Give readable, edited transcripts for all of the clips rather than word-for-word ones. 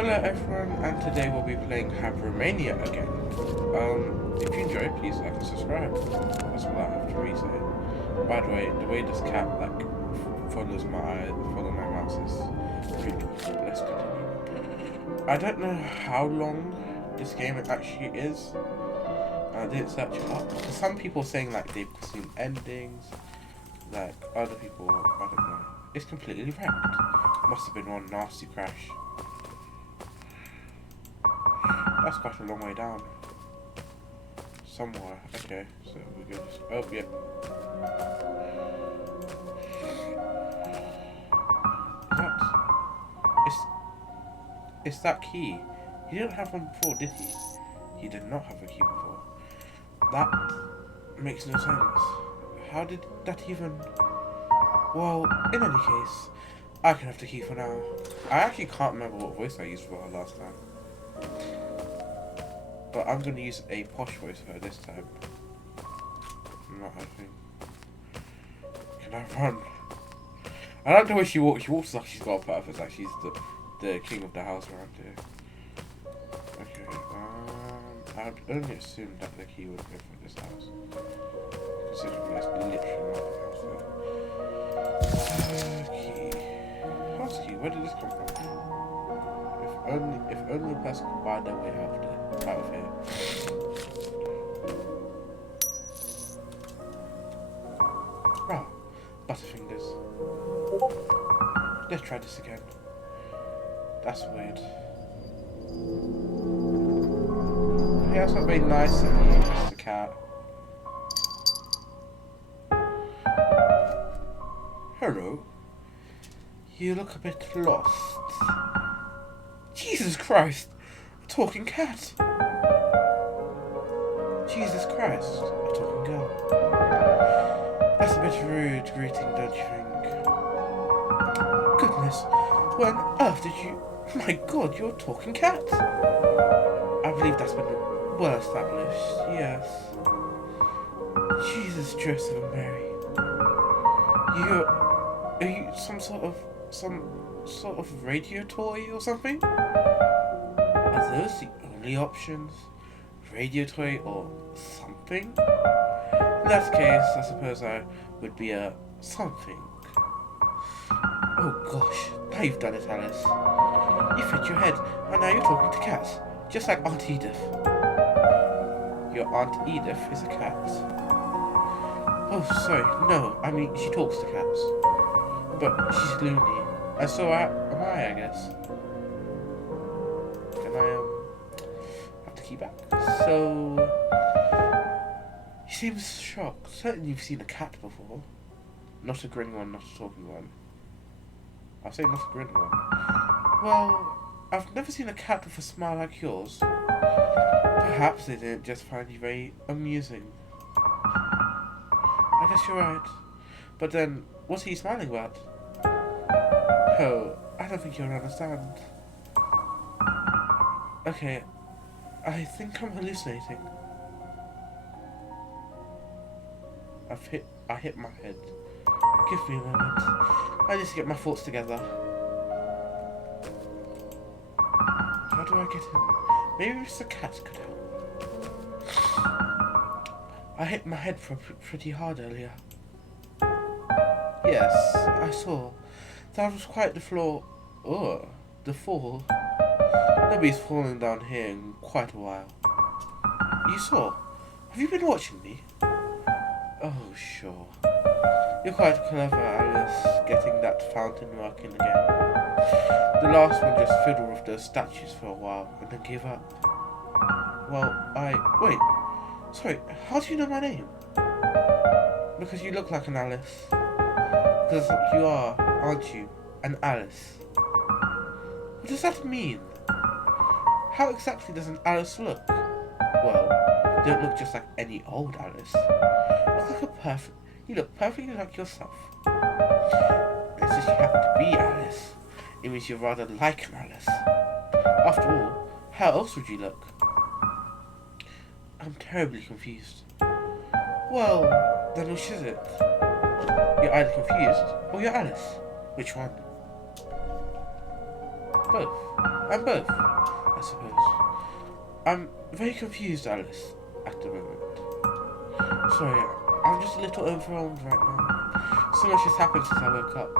Hello everyone, and today we'll be playing Have Romania again. If you enjoy, please like and subscribe. That's all I have to really say. By the way this cat follows my mouse is creepy. Let's continue. I don't know how long this game actually is. I didn't search it up. Some people saying like they've seen endings, like other people, I don't know. It's completely wrecked. Must have been one nasty crash. That's quite a long way down. Somewhere. Okay, so we go. Oh, yeah. It's that key. He didn't have one before, did he? He did not have a key before. That makes no sense. How did that even... Well, in any case, I can have the key for now. I actually can't remember what voice I used for her last time. But I'm going to use a posh voice for her this time. Not having... Can I run? I don't know where she walks. She walks like she's got a purpose, like she's the king of the house around here. Okay, I'd only assume that the key would go for this house. Considering there's literally nothing else there. Key. House key, where did this come from? If only a person could buy their way out of here. Wow, butterfingers. Let's try this again. That's weird. Yeah, that's not very nice of you, Mr. Cat. Hello. You look a bit lost. Jesus Christ! A talking cat! Jesus Christ, a talking girl. That's a bit rude greeting, don't you think? Goodness, where on earth did you... My God, you're a talking cat! I believe that's been well established, yes. Jesus, Joseph and Mary. Are you some sort of radio toy or something? Are those the only options? Radio toy or something? In that case, I suppose I would be a something. Oh gosh, now you've done it, Alice. You've hit your head, and now you're talking to cats, just like Aunt Edith. Your Aunt Edith is a cat. Oh, sorry, no, I mean, she talks to cats. But she's loony, and so am I guess. Can I, have the key back? So... He seems shocked. Certainly you've seen a cat before. Not a grinning one, not a talking one. I'll say not a grinning one. Well, I've never seen a cat with a smile like yours. Perhaps they didn't just find you very amusing. I guess you're right. But then, what's he smiling about? Oh, I don't think you'll understand. Okay, I think I'm hallucinating. I hit my head. Give me a moment. I need to get my thoughts together. How do I get in? Maybe Mr. Cat could help. I hit my head pretty hard earlier. Yes, I saw. That was quite the floor. Oh, the fall. Nobody's fallen down here in quite a while. You saw? Have you been watching me? Oh, sure. You're quite clever, Alice, getting that fountain working again. The last one just fiddled with those statues for a while and then gave up. Well, wait. Sorry, how do you know my name? Because you look like an Alice. Because you are, aren't you? An Alice. What does that mean? How exactly does an Alice look? Well, you don't look just like any old Alice. You look perfectly like yourself. And since you happen to be Alice, it means you're rather like an Alice. After all, how else would you look? I'm terribly confused. Well, then which is it? You're either confused or you're Alice. Which one? Both. I'm both, I suppose. I'm very confused, Alice, at the moment. Sorry, I'm just a little overwhelmed right now. So much has happened since I woke up,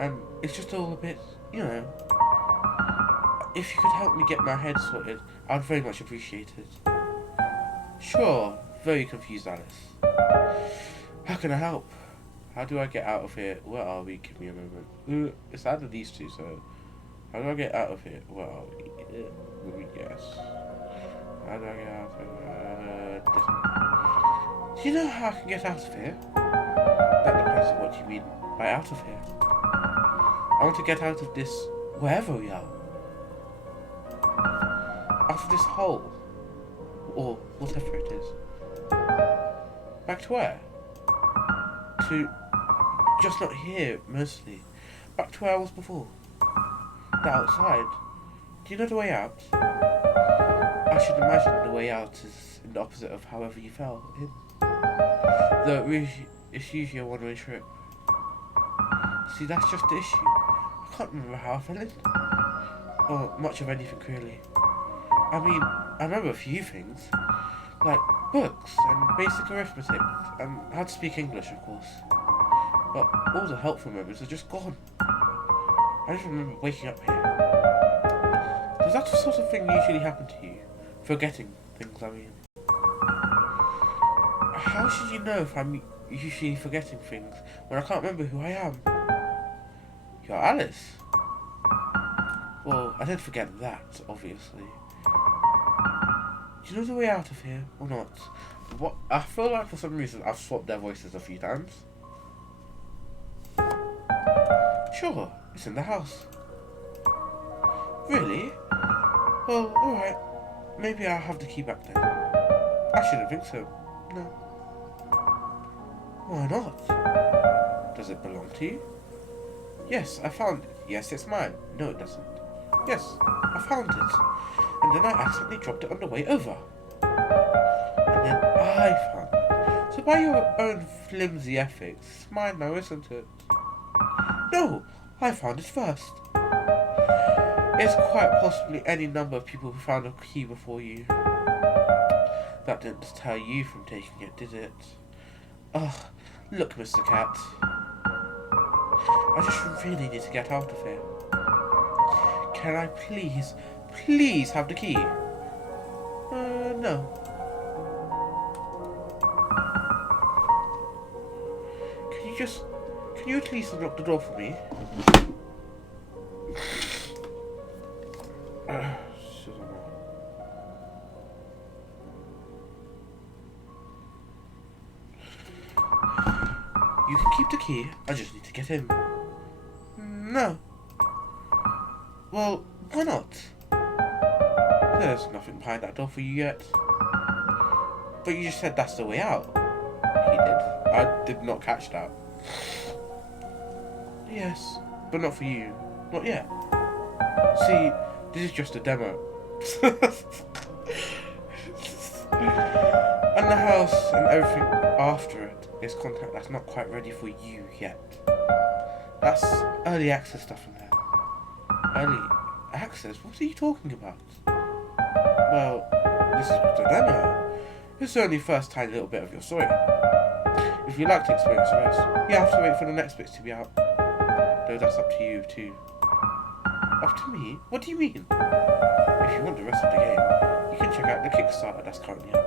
and it's just all a bit, you know. If you could help me get my head sorted, I'd very much appreciate it. Sure, very confused, Alice. How can I help? How do I get out of here? Where are we? Give me a moment. It's either these two, so... How do I get out of here? Where are we? Let me guess. How do I get out of here? Do you know how I can get out of here? That depends on what you mean by out of here. I want to get out of this... wherever we are. Out of this hole. Or whatever it is. Back to where? To... just not here, mostly. Back to where I was before. The outside. Do you know the way out? I should imagine the way out is in the opposite of however you fell in. Though it's usually a one-way trip. See, that's just the issue. I can't remember how I fell in. Or much of anything, really. I mean, I remember a few things. Like books and basic arithmetic and how to speak English, of course. But all the helpful memories are just gone. I just remember waking up here. Does that sort of thing usually happen to you? Forgetting things, I mean. How should you know if I'm usually forgetting things when I can't remember who I am? You're Alice. Well, I didn't forget that, obviously. Do you know the way out of here, or not? What? I feel like for some reason I've swapped their voices a few times. Sure, it's in the house. Really? Well, alright. Maybe I'll have the key back then. I shouldn't think so. No. Why not? Does it belong to you? Yes, I found it. Yes, it's mine. No, it doesn't. Yes, I found it. And then I accidentally dropped it on the way over. And then I found it. So by your own flimsy ethics, it's mine now, isn't it? No, I found it first. It's quite possibly any number of people who found a key before you. That didn't deter you from taking it, did it? Ugh, look, Mr. Cat. I just really need to get out of here. Can I please have the key? No. Can you at least unlock the door for me? You can keep the key, I just need to get in. No. Well, why not? There's nothing behind that door for you yet. But you just said that's the way out. He did. I did not catch that. Yes, but not for you. Not yet. See, this is just a demo. And the house and everything after it is content that's not quite ready for you yet. That's early access stuff in there. Early access? What are you talking about? Well, this is just a demo. It's only the first tiny little bit of your story. If you'd like to experience the rest, you have to wait for the next bits to be out. Though that's up to you too. Up to me? What do you mean? If you want the rest of the game, you can check out the Kickstarter that's currently out.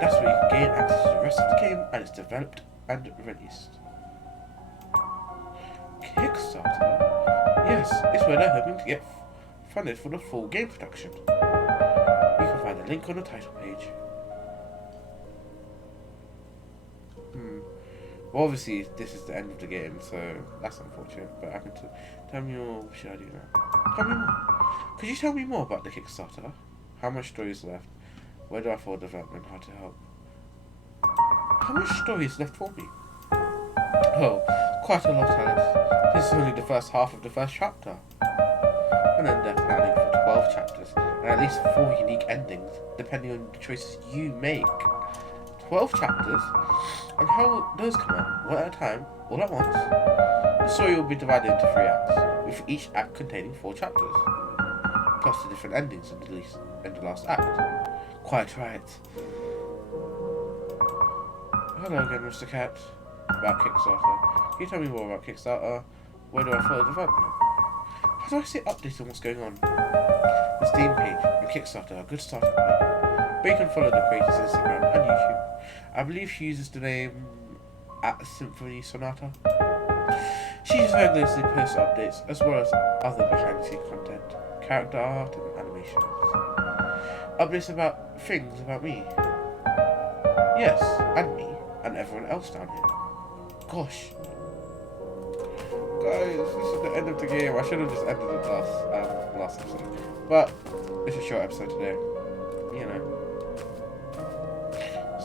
That's where you can gain access to the rest of the game and it's developed and released. Kickstarter? Yes, it's where they're hoping to get funded for the full game production. You can find the link on the title page. Well, obviously, this is the end of the game, so that's unfortunate, but I can tell me more. What should I do now? Tell me more. Could you tell me more about the Kickstarter? How much story is left? Where do I fall development? How to help? How much story is left for me? Oh, quite a lot, Alice. This is only the first half of the first chapter. And then they're planning for 12 chapters, and at least 4 unique endings, depending on the choices you make. 12 chapters? And how will those come out? One at a time? All at once? The story will be divided into 3 acts. with each act containing 4 chapters, plus the different endings in the last act. Quite right. Hello again, Mr. Cat. About Kickstarter. Can you tell me more about Kickstarter? Where do I follow development? How do I stay updated on what's going on? The Steam page and Kickstarter are good starting point, but you can follow the creators on Instagram and YouTube. I believe she uses the name at Symphony Sonata. She just regularly posts updates as well as other behind the scenes content, character art and animations. Updates about things about me. Yes, and me, and everyone else down here. Gosh. Guys, this is the end of the game. I should have just ended it last episode. But it's a short episode today. You know.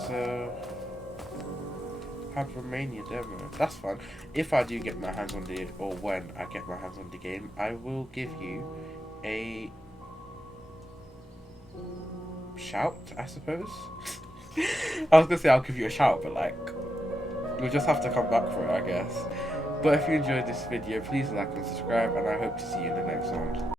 So Romania demo. That's fun. If I do get my hands on the, or when I get my hands on the game, I will give you a shout, I suppose. I was gonna say I'll give you a shout, but like, you'll just have to come back for it, I guess. But if you enjoyed this video, please like and subscribe, and I hope to see you in the next one.